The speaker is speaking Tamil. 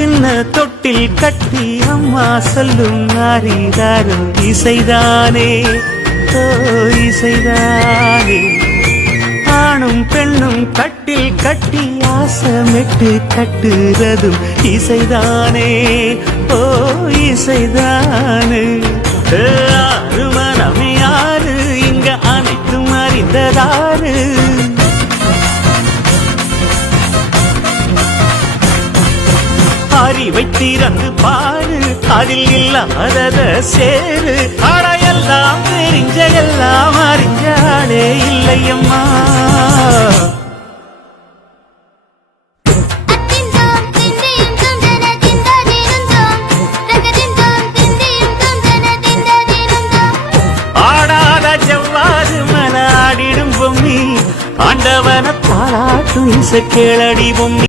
சின்ன தொட்டில் கட்டி அம்மா சொல்லும் ஆரிதாரோ இசைதானே ஓ இசைதானே. ஆணும் பெண்ணும் கட்டில் கட்டி ஆசமிட்டு கட்டுறதும் இசைதானே ஓ இசைதானே. ஆறு மனம் யாரு இங்க அனைத்தும் அறிந்ததாரு. அறிவை திறந்து பாரு அதில் இல்லாதத சேரு. அடையெல்லாம் தெரிஞ்ச எல்லாம் அறிஞ்சாலே இல்லையம்மா. ஆடாத ஜவ்வாது மலாடிடும் பொம்மி ஆண்டவன பாராட்டும் இசை கேளடி பொம்மி.